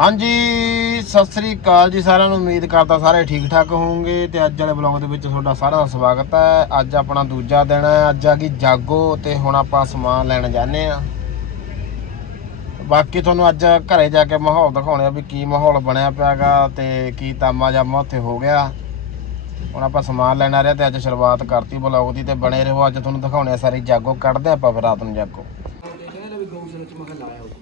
ਹਾਂਜੀ, ਸਤਿ ਸ੍ਰੀ ਅਕਾਲ ਜੀ ਸਾਰਿਆਂ ਨੂੰ। ਉਮੀਦ ਕਰਦਾ ਸਾਰੇ ਠੀਕ ਠਾਕ ਹੋਵੋਗੇ ਤੇ ਅੱਜ ਵਾਲੇ ਬਲੌਗ ਦੇ ਵਿੱਚ ਤੁਹਾਡਾ ਸਾਰਿਆਂ ਦਾ ਸਵਾਗਤ ਹੈ। ਅੱਜ ਆਪਣਾ ਦੂਜਾ ਦਿਨ ਹੈ, ਅੱਜ ਆ ਗਈ ਜਾਗੋ ਤੇ ਹੁਣ ਆਪਾਂ ਸਮਾਨ ਲੈਣ ਜਾਂਦੇ ਆ ਬਾਕੀ ਤੁਹਾਨੂੰ ਅੱਜ ਘਰੇ ਜਾ ਕੇ ਮਾਹੌਲ ਦਿਖਾਉਣੇ ਆ ਵੀ ਕੀ ਮਾਹੌਲ ਬਣਿਆ ਪਿਆਗਾ ਤੇ ਕੀ ਤਾਮਾ ਜਾਮਾ ਉੱਥੇ ਹੋ ਗਿਆ। ਹੁਣ ਆਪਾਂ ਸਮਾਨ ਲੈਣ ਆ ਰਹੇ ਤੇ ਅੱਜ ਸ਼ੁਰੂਆਤ ਕਰਤੀ ਬਲੌਗ ਦੀ ਤੇ ਬਣੇ ਰਹੋ। ਅੱਜ ਤੁਹਾਨੂੰ ਦਿਖਾਉਣੇ ਆ ਸਾਰੀ ਜਾਗੋ। ਕੱਢਦੇ ਆਪਾਂ ਫਿਰ ਰਾਤ ਨੂੰ ਜਾਗੋ। ਕਹਿੰਦੇ ਵੀ ਗਊਸ਼ਾਲਾ ਚ ਮਖਾ ਲਾਇਆ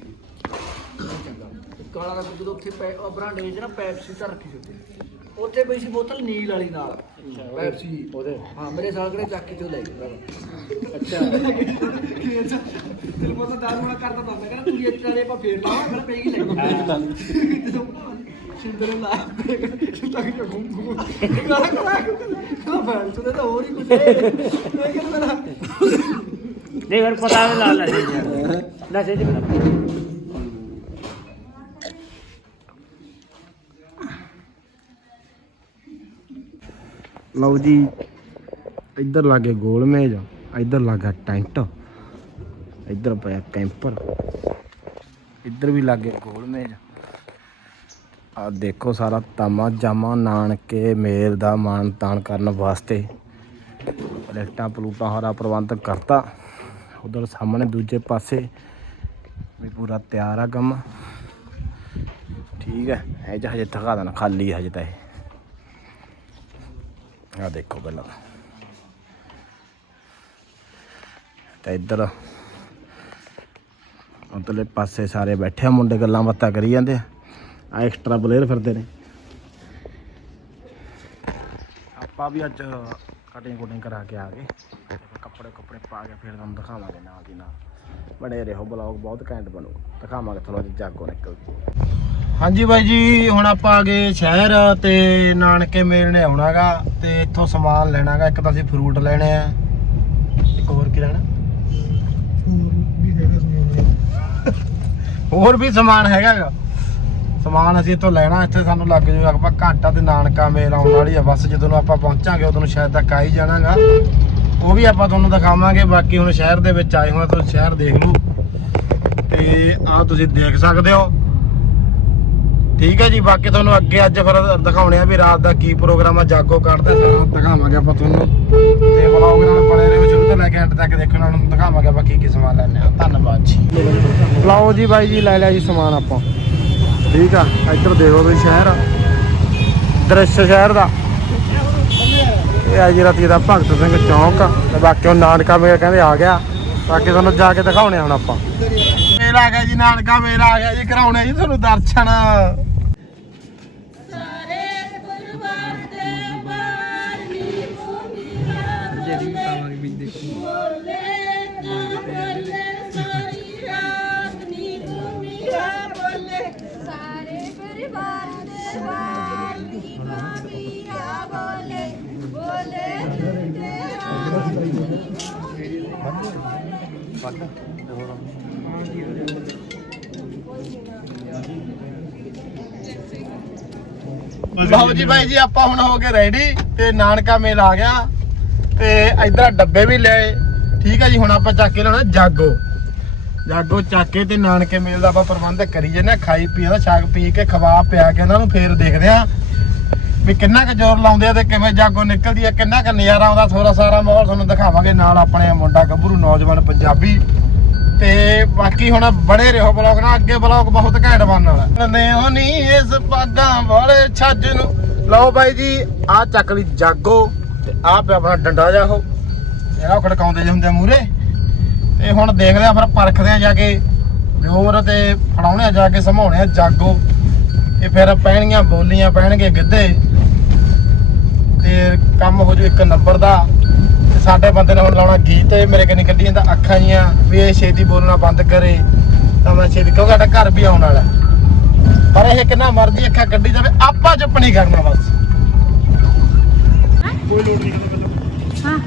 ਕਾਲਾ ਦਾ ਜਦੋਂ ਉੱਥੇ ਪੈ ਉਹ ਬਰਾਂਡੇ ਵਿੱਚ ਨਾ ਪੈਪਸੀ ਤਾਂ ਰੱਖੀ ਸੀ ਉੱਥੇ। ਉੱਥੇ ਪਈ ਸੀ ਬੋਤਲ ਨੀਲ ਵਾਲੀ ਨਾਲ। ਪੈਪਸੀ। ਉਹਦੇ। ਹਾਂ ਮੇਰੇ ਸਾਲ ਚੱਕ ਕੇ ਚੋਂ ਲੈ ਗਿਆ ਅੱਛਾ। ਤੈਨੂੰ ਪਤਾ ਦਾਰੂ ਵਾਲਾ ਕਰਦਾ ਤਾਂ ਮੈਂ ਕਹਿੰਦਾ ਤੂੰ ਇਹ ਚਾਰੇ ਆਪਾਂ ਫੇਰ ਲਾ ਮੈਂ ਪੈਗੀ ਲੈ ਸਿੰਦਰ ਲਾ ਤੱਕ ਕਿ ਘੁੰਮ ਘੁੰਮ ਕਰਾ ਕਰਾ ਕਰਾ ਭੈਣ ਚੋਦ ਇਹ ਤਾਂ ਹੋਰ ਹੀ ਕੁਝ ਹੈ। ਮੈਂ ਕਹਿੰਦਾ ਨਹੀਂ ਫਿਰ ਪਤਾ ਵੀ ਲਾ ਲੈ ਨਸ਼ੇ ਚ ਲਓ ਜੀ, ਇੱਧਰ ਲਾਗੇ ਗੋਲ ਮੇਜ ਇੱਧਰ ਲਾਗਾ ਟੈਂਟ, ਇੱਧਰ ਪਿਆ ਕੈਂਪਰ, ਇੱਧਰ ਵੀ ਲਾਗੇ ਗੋਲ ਮੇਜ ਆ ਦੇਖੋ ਸਾਰਾ ਤਾਮਾ ਜਾਮਾ ਨਾਨਕੇ ਮੇਲ ਦਾ ਮਾਨ ਤਾਨ ਕਰਨ ਵਾਸਤੇ ਪਲੇਟਾਂ ਪਲੂਟਾਂ ਹਰਾ ਪ੍ਰਬੰਧ ਕਰਤਾ। ਉਧਰ ਸਾਹਮਣੇ ਦੂਜੇ ਪਾਸੇ ਵੀ ਪੂਰਾ ਤਿਆਰ ਆ ਕੰਮ। ਠੀਕ ਹੈ, ਇਹ ਜਿਹਾ ਹਜੇ ਦਿਖਾ ਦੇਣਾ, ਖਾਲੀ ਹਜੇ ਤਾਂ ਇਹ। ਆ ਦੇਖੋ ਪਹਿਲਾਂ ਤਾਂ। ਇੱਧਰ ਉਧਰਲੇ ਪਾਸੇ ਸਾਰੇ ਬੈਠੇ ਆ, ਮੁੰਡੇ ਗੱਲਾਂ ਬਾਤਾਂ ਕਰੀ ਜਾਂਦੇ ਆ। ਐਕਸਟਰਾ ਬਲੇਅਰ ਫਿਰਦੇ ਨੇ। ਆਪਾਂ ਵੀ ਅੱਜ ਕਟਿੰਗ ਕੁਟਿੰਗ ਕਰਾ ਕੇ ਆ ਗਏ। ਕੱਪੜੇ ਕੁਪੜੇ ਪਾ ਕੇ ਫਿਰ ਤੁਹਾਨੂੰ ਦਿਖਾਵਾਂਗੇ ਨਾਲ ਦੀ ਨਾਲ। ਬੜੇ ਰਹੋ ਬਲੌਗ ਬਹੁਤ ਘੈਂਟ ਬਣੂਗਾ ਦਿਖਾਵਾਂਗੇ ਤੁਹਾਨੂੰ ਅੱਜ ਜਾਗੋ ਨਿਕਲਦੀ। ਹਾਂਜੀ ਬਾਈ ਜੀ, ਹੁਣ ਆਪਾਂ ਆ ਗਏ ਸ਼ਹਿਰ ਤੇ ਨਾਨਕੇ ਮੇਲ ਨੇ ਆਉਣਾਗਾ ਤੇ ਇੱਥੋਂ ਸਮਾਨ ਲੈਣਾਗਾ। ਇੱਕ ਤਾਂ ਅਸੀਂ ਫਰੂਟ ਲੈਣੇ ਆ। ਇੱਕ ਹੋਰ ਕੀ ਲੈਣਾ? ਹੋਰ ਵੀ ਸਮਾਨ ਹੈਗਾ ਗਾ ਸਮਾਨ ਅਸੀਂ ਇੱਥੋਂ ਲੈਣਾ, ਇੱਥੇ ਸਾਨੂੰ ਲੱਗ ਜਾਊਗਾ ਆਪਾਂ ਘੰਟਾ ਤੇ ਨਾਨਕਾ ਮੇਲ ਆਉਣ ਵਾਲੀ ਆ। ਬਸ ਜਦੋਂ ਆਪਾਂ ਪਹੁੰਚਾਂਗੇ, ਉਦੋਂ ਨੂੰ ਸ਼ਾਇਦ ਤੱਕ ਆ ਹੀ ਜਾਣਾਗਾ। ਉਹ ਵੀ ਆਪਾਂ ਤੁਹਾਨੂੰ ਦਿਖਾਵਾਂਗੇ, ਬਾਕੀ ਹੁਣ ਸ਼ਹਿਰ ਦੇ ਵਿੱਚ ਆਏ ਹੋਏ ਤੁਸੀਂ ਸ਼ਹਿਰ ਦੇਖ ਲਓ। ਤੇ ਆਹ ਤੁਸੀਂ ਦੇਖ ਸਕਦੇ ਹੋ। ਠੀਕ ਹੈ ਜੀ ਬਾਕੀ ਤੁਹਾਨੂੰ ਅੱਗੇ ਅੱਜ ਫਿਰ ਦਿਖਾਉਣੇ ਆ ਵੀ ਰਾਤ ਦਾ ਕੀ ਪ੍ਰੋਗਰਾਮ ਆ ਜਾਗੋ ਕੱਢਦੇ ਸਾਰਾ ਦਿਖਾਵਾਂਗੇ ਆਪਾਂ ਤੁਹਾਨੂੰ। ਤੇ ਵਲੌਗ ਨਾਲ ਬਣੇ ਰਹੋ ਸ਼ੁਰੂ ਤੋਂ ਲੈ ਕੇ ਐਂਡ ਤੱਕ ਦੇਖੋ ਨਾਲ ਦਿਖਾਵਾਂਗੇ ਆਪਾਂ ਕੀ ਕੀ ਸਮਾਨ ਲੈਣੇ ਆ। ਧੰਨਵਾਦ ਜੀ। ਲਓ ਜੀ ਬਾਈ ਜੀ ਲੈ ਲਿਆ ਜੀ ਸਮਾਨ ਆਪਾਂ। ਠੀਕ ਆ ਇੱਧਰ ਦੇਖੋ ਤੁਸੀਂ ਸ਼ਹਿਰ ਦ੍ਰਿਸ਼ ਸ਼ਹਿਰ ਦਾ। ਇਹ ਆ ਜੀ ਰਾਤੀ ਦਾ ਭਗਤ ਸਿੰਘ ਚੌਂਕ ਤੇ ਬਾਕੀ ਉਹ ਨਾਨਕਾ ਮੇਲਾ ਕਹਿੰਦੇ ਆ ਗਿਆ। ਬਾਕੀ ਤੁਹਾਨੂੰ ਜਾ ਕੇ ਦਿਖਾਉਣੇ ਹੁਣ ਆਪਾਂ। ਮੇਲਾ ਆ ਗਿਆ ਜੀ ਨਾਨਕਾ ਮੇਲਾ ਆ ਗਿਆ ਜੀ ਕਰਾਉਣੇ ਜੀ ਤੁਹਾਨੂੰ ਦਰਸ਼ਨ। ਲਓ ਜੀ ਬਾਈ ਜੀ ਆਪਾਂ ਹੁਣ ਹੋ ਗਏ ਰੈਡੀ ਤੇ ਨਾਨਕਾ ਮੇਲ ਆ ਗਿਆ ਤੇ ਇਧਰ ਡੱਬੇ ਵੀ ਲਏ। ਠੀਕ ਹੈ ਜੀ ਹੁਣ ਆਪਾਂ ਚੱਕ ਕੇ ਲਾਉਣਾ ਜਾਗੋ। ਜਾਗੋ ਚੱਕ ਕੇ ਤੇ ਨਾਨਕੇ ਮੇਲ ਦਾ ਆਪਾਂ ਪ੍ਰਬੰਧ ਕਰੀ ਜੰਨੇ ਖਾਈ ਪੀ ਦਾ ਛਾਗ ਪੀ ਕੇ ਖਵਾ ਪਿਆ ਕੇ ਇਹਨਾਂ ਨੂੰ ਫੇਰ ਦੇਖਦੇ ਆ ਵੀ ਕਿੰਨਾ ਕੁ ਜ਼ੋਰ ਲਾਉਂਦੇ ਆ ਤੇ ਕਿਵੇਂ ਜਾਗੋ ਨਿਕਲਦੀ ਆ ਕਿੰਨਾ ਕੁ ਨਜ਼ਾਰਾ ਆਉਂਦਾ ਥੋੜਾ ਸਾਰਾ ਮਾਹੌਲ ਤੁਹਾਨੂੰ ਦਿਖਾਵਾਂਗੇ ਨਾਲ ਆਪਣੇ ਮੁੰਡਾ ਗੱਭਰੂ ਨੌਜਵਾਨ ਪੰਜਾਬੀ। ਤੇ ਬਾਕੀ ਹੁਣ ਬੜੇ ਰਹੋ ਬਲੌਗ ਨਾਲ, ਅੱਗੇ ਬਲੌਗ ਬਹੁਤ ਘੈਂਟ ਬਣਨ ਵਾਲਾ। ਨੇ ਉਹ ਇਸ ਪਾਗਾਂ ਵਾਲੇ ਛੱਜ ਨੂੰ। ਲਓ ਬਾਈ ਜੀ ਆ ਚੱਕ ਲਈ ਜਾਗੋ ਤੇ ਆ ਪਿਆ ਆਪਣਾ ਡੰਡਾ ਜਾ ਉਹ। ਜਿਹੜਾ ਖੜਕਾਉਂਦੇ ਜਿਹੇ ਹੁੰਦੇ ਮੂਰੇ ਤੇ ਹੁਣ ਦੇਖਦੇ ਆ ਫਿਰ ਪਰਖਦੇ ਆ ਜਾ ਕੇ, ਜੋਰ ਤੇ ਫੜਾਉਣੇ ਆ ਜਾ ਕੇ ਸਮਾਉਣੇ ਆ ਜਾਗੋ। ਤੇ ਫਿਰ ਪੈਣੀਆਂ ਬੋਲੀਆਂ ਪੈਣਗੇ ਗਿੱਧੇ। ਤੇ ਕੰਮ ਹੋ ਜੂ ਇੱਕ ਨੰਬਰ ਦਾ। ਸਾਡੇ ਬੰਦੇ ਨੇ ਹੁਣ ਲਾਉਣਾ ਗੀਤ ਤੇ ਮੇਰੇ ਕੰਨੀ ਕੱਢੀ ਜਾਂਦਾ ਅੱਖਾਂ ਜੀਆਂ ਵੀ ਇਹ ਛੇਤੀ ਬੋਲਣਾ ਬੰਦ ਕਰੇ ਤਾਂ ਮੈਂ ਛੇਤੀ ਕਿਉਂਕਿ ਸਾਡਾ ਘਰ ਵੀ ਆਉਣ ਵਾਲਾ ਪਰ ਇਹ ਕਿੰਨਾ ਮਰਜ਼ੀ ਅੱਖਾਂ ਕੱਢੀ ਜਾਵੇ ਆਪਾਂ ਚੁੱਪ ਨਹੀਂ ਕਰਨਾ ਬਸ। ਹਾਂ?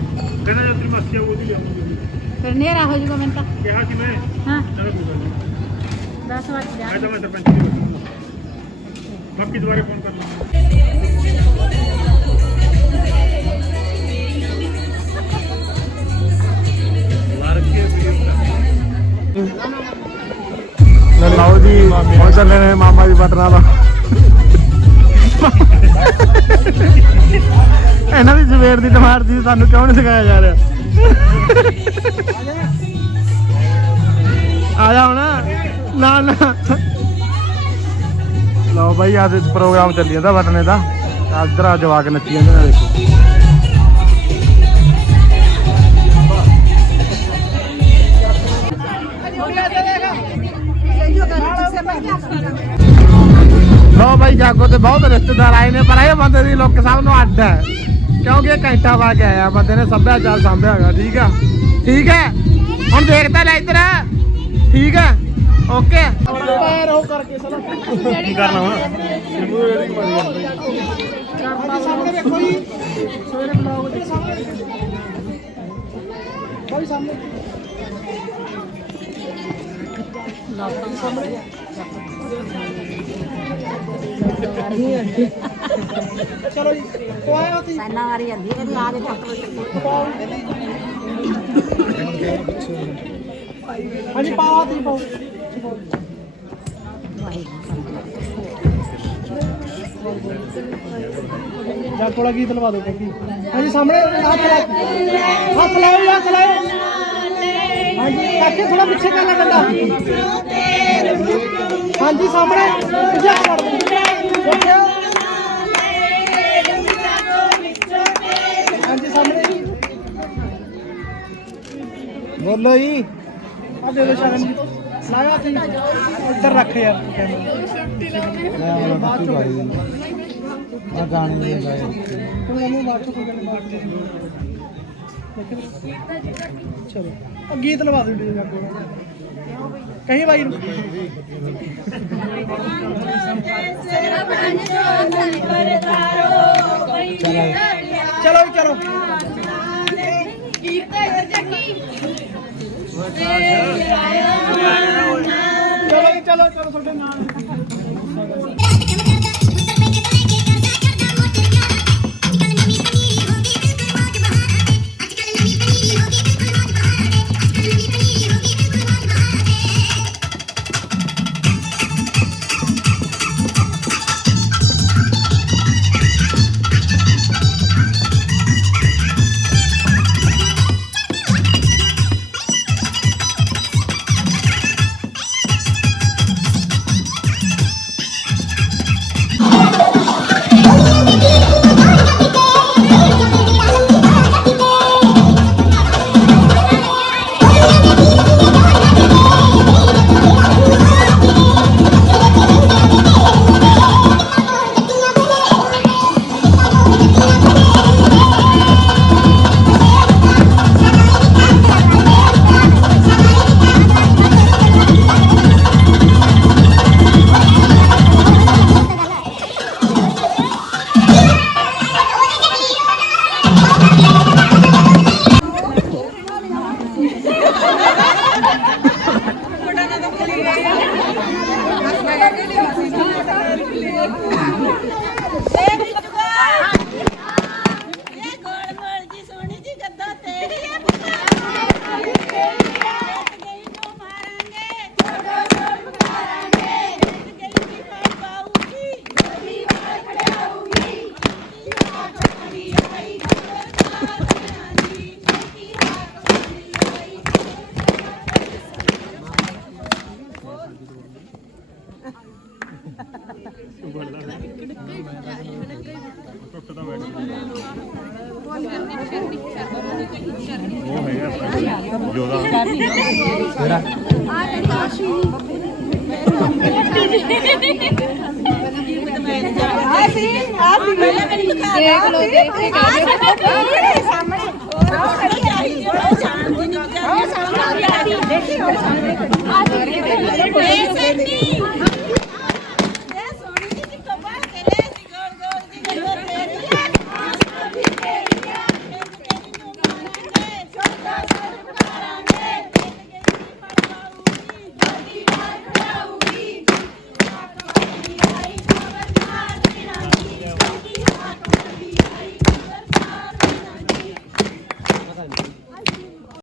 ਕਹਿੰਦਾ ਜੇ ਤੇਰੀ ਮਸਤੀ ਆ ਉਹਦੀ ਲਿਆਉਂਗੀ ਫਿਰ ਨੇਰਾ ਹੋ ਜੂਗਾ ਮੈਂ ਤਾਂ। ਕਿਹਾ ਸੀ ਮੈਂ? ਹਾਂ। ਚਲੋ ਕੋਈ ਗੱਲ ਨਹੀਂ। 10 ਵਜੇ ਜਾ ਮੈਂ ਤਾਂ ਮੈਂ ਸਰਪੰਚ ਨੂੰ ਬਾਕੀ ਦੁਬਾਰੇ ਫੋਨ ਕਰ ਲੂੰਗਾ ਜੀ, ਹੁਣ ਚੱਲੇ ਨੇ ਮਾਮਾ ਜੀ ਬਟਨਾ ਦਾ। ਇਹਨਾਂ ਦੀ ਜਵੇਰ ਦੀ ਡਿਮਾਂਡ ਸੀ, ਸਾਨੂੰ ਕਿਉਂ ਨਹੀਂ ਸਿਖਾਇਆ ਜਾ ਰਿਹਾ? ਆ ਜਾ ਹੁਣ। ਨਾ ਨਾ ਲਓ ਬਾਈ ਅੱਜ ਪ੍ਰੋਗਰਾਮ ਚੱਲੀ ਜਾਂਦਾ ਬਟਨੇ ਦਾ। ਇੱਧਰ ਆ ਜਵਾ ਕੇ ਨੱਚੀ ਜਾਂਦੇ ਨੇ, ਦੇਖੋ। ਲੋ ਭਾਈ ਜਾਗੋ ਤੇ ਬਹੁਤ ਰਿਸ਼ਤੇਦਾਰ ਆਏ ਨੇ ਪਰ ਇਹ ਬੰਦੇ ਦੀ ਲੁੱਕ ਸਭ ਨੂੰ ਅੱਡ ਹੈ। ਕਿਉਂਕਿ ਕੈਂਟਾ ਵਾ ਕੇ ਆਇਆ ਬੰਦੇ ਨੇ ਸੱਭਿਆਚਾਰ ਸਾਂਭਿਆ ਹੈਗਾ ਠੀਕ ਆ? ਠੀਕ ਹੈ? ਹੁਣ ਦੇਖਦਾ ਲੈ ਇੱਧਰ। ਠੀਕ ਹੈ? ਓਕੇ। ਪੈਰ ਉਹ ਕਰਕੇ ਕੀ ਕਰਨਾ ਹੁਣ ਸਾਹਮਣੇ ਦੇਖੋ ਜੀ ਸਵੇਰੇ ਬਲੌਗ ਦੇ ਸਾਹਮਣੇ ਕੋਈ ਸਾਹਮਣੇ। ਚਲੋ ਜੀ ਤੋਂ ਆਏ ਹੋ ਤੁਸੀਂ ਸਾਨਾ ਵਾਰੀ ਜਾਂਦੀ ਕਦੀ ਆ ਦੇ ਚੱਕ ਹਾਂਜੀ ਪਾਓ ਤੁਸੀਂ ਪਾਓ ਜਾਂ ਥੋੜਾ ਗੀਤ ਲਵਾ ਦਿਓ ਕੱਕੀ ਹਾਂਜੀ ਸਾਹਮਣੇ ਹੱਥ ਲਾ ਹੱਥ ਲਾਓ ਜੀ, ਹੱਥ ਲਾਓ ਹਾਂਜੀ ਕਾਕੇ ਥੋੜਾ ਪਿੱਛੇ ਕਰ ਲੈ ਕੰਡਾ ਹਾਂਜੀ, ਸਾਹਮਣੇ। ਪਿੱਛੇ ਕਰ ਹਾਂਜੀ, ਸਾਹਮਣੇ। ਬੋਲੋ ਜੀ। ਆ ਦੇ ਦੋ ਸ਼ਰਨ ਜੀ। ਲਾਇਆ ਤੇ ਇੱਧਰ ਰੱਖ ਯਾਰ। ਕੈਮਰਾ ਬਾਅਦ ਚੋਂ। ਆ ਗਾਣੇ ਨਹੀਂ ਗਾਏ ਕੋਈ ਇਹਨੂੰ ਬਾਅਦ ਚੋਂ ਕੋਈ ਗੱਲ ਬਾਤ ਚਲੋ। ਗੀਤ ਲਵਾ ਦਿਓ ਡੀ ਜਾਗੋ ਕਹੀਂ ਬਾਈ ਨੂੰ? ਚਲੋ ਵੀ ਚਲੋ। ਚਲੋ ਚਲੋ ਚਲੋ ਤੁਹਾਡੇ ਨਾਲ। ਆਪਣਾ ਜੋਦਾ ਆ ਸੀ ਆ ਸੀ ਪਹਿਲਾਂ ਮੈਨੂੰ ਦਿਖਾ ਦੇਖ ਲੋ ਦੇਖ ਲੋ ਸਾਹਮਣੇ ਉਹ ਖੜੀ ਆਈ ਉਹ ਜਾਣਦੀ ਨਹੀਂ ਉਹ ਸਾਹਮਣੇ ਦੇਖੀ ਉਹ ਸਾਹਮਣੇ ਆ ਸੀ ਇਹ ਸੈਂਟੀ